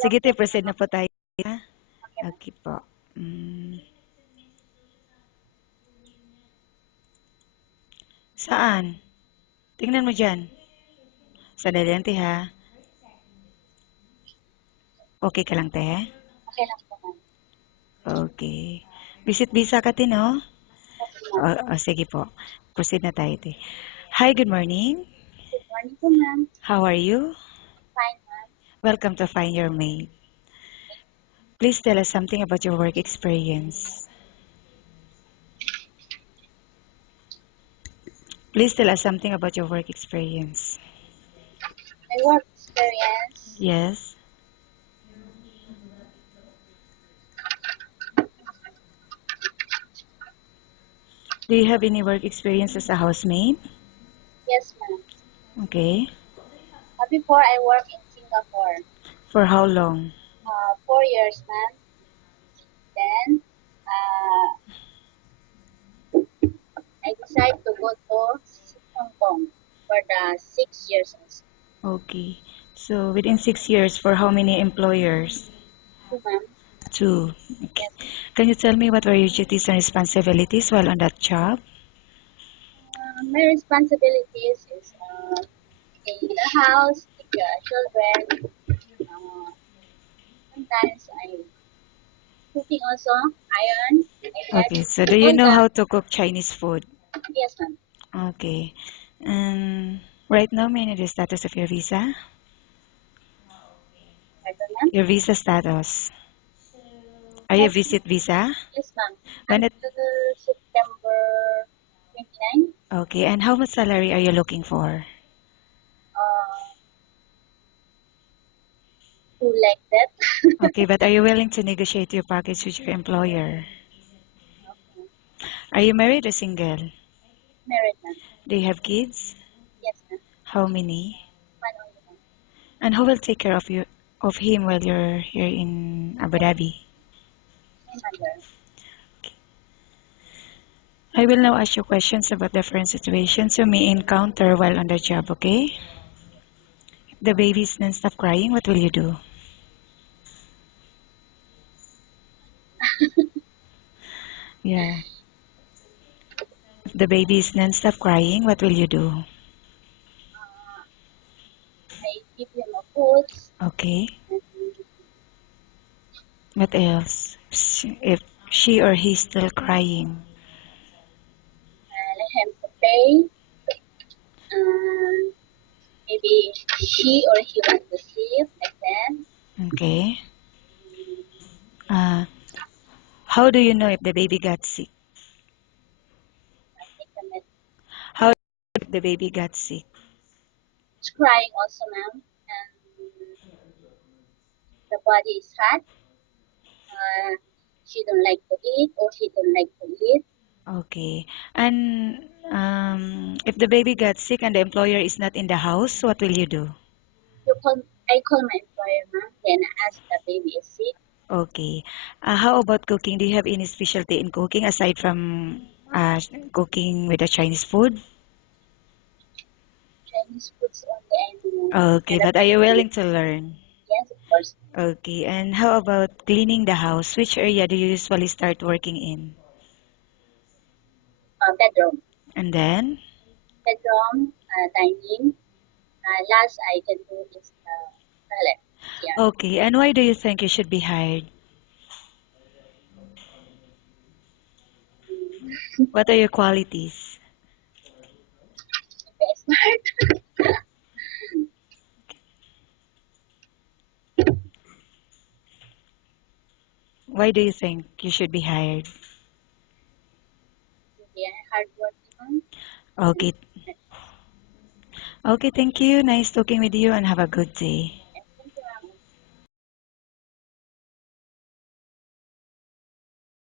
Sige, proceed na po tayo. Okay po. Saan? Tingnan mo dyan. Sandali lang, te, ha? Okay ka lang, te? Okay lang po, ma'am. Okay. Visit visa ka, te, no? Sige po. Proceed na tayo, te. Hi, good morning. Good morning po, ma'am. How are you? Fine, ma'am. Welcome to Find Your Mate. Please tell us something about your work experience. Please tell us something about your work experience. My work experience, Yes. Do you have any work experience as a housemaid? yes, ma'am. Okay. Before I work in Singapore, For how long? 4 years, ma'am. Then, I decided to go to Hong Kong for the 6 years also. Okay. So within 6 years, for how many employers? So, ma'am, Two. Okay. yes. Can you tell me what were your duties and responsibilities while on that job? My responsibilities is in the house, take care of children. Sometimes I cooking also, iron, like that. Okay. So do you All know the how to cook Chinese food? yes, ma'am. Okay. And right now, may I know the status of your visa? Pardon, ma'am. Your visa status. Are you a Yes, visit visa? yes, ma'am. When it Until September 29, Okay. And how much salary are you looking for? uh, to like that. Okay, but are you willing to negotiate your package with your employer? Okay. Are you married or single? Married, ma'am. Do you have kids? Yes, ma'am. How many? One only, ma'am. And who will take care of him while you're here in Abu Dhabi? My mother. I will now ask you questions about different situations you may encounter while on the job, okay? If the baby's non-stop crying, what will you do? Yeah. If the baby is non-stop crying, what will you do? I give him a food Okay. and What else? If she or he still crying. let him to pay. Uh, Maybe she or he wants to sleep like that. Okay. Uh, how do you know if the baby got sick? I take the med. How if the baby got sick? It's crying also, ma'am. And the body is hot. Uh, she don't like to eat or he don't like to eat. Okay. And if the baby got sick and the employer is not in the house, what will you do? I call my employer, ma'am. Then I ask the baby is sick. Okay. How about cooking? Do you have any specialty in cooking aside from cooking with the Chinese food? Chinese foods only I know. Okay, And the but are you baby, willing to learn? yes, of course. Okay. And how about cleaning the house? Which area do you usually start working in? Bedroom. And then? Bedroom, dining. Last I can do is toilet. Yeah. Okay. And why do you think you should be hired? What are your qualities? Very smart. Why do you think you should be hired? Yeah, hardworking. Okay. Okay, thank you. Nice talking with you and have a good day.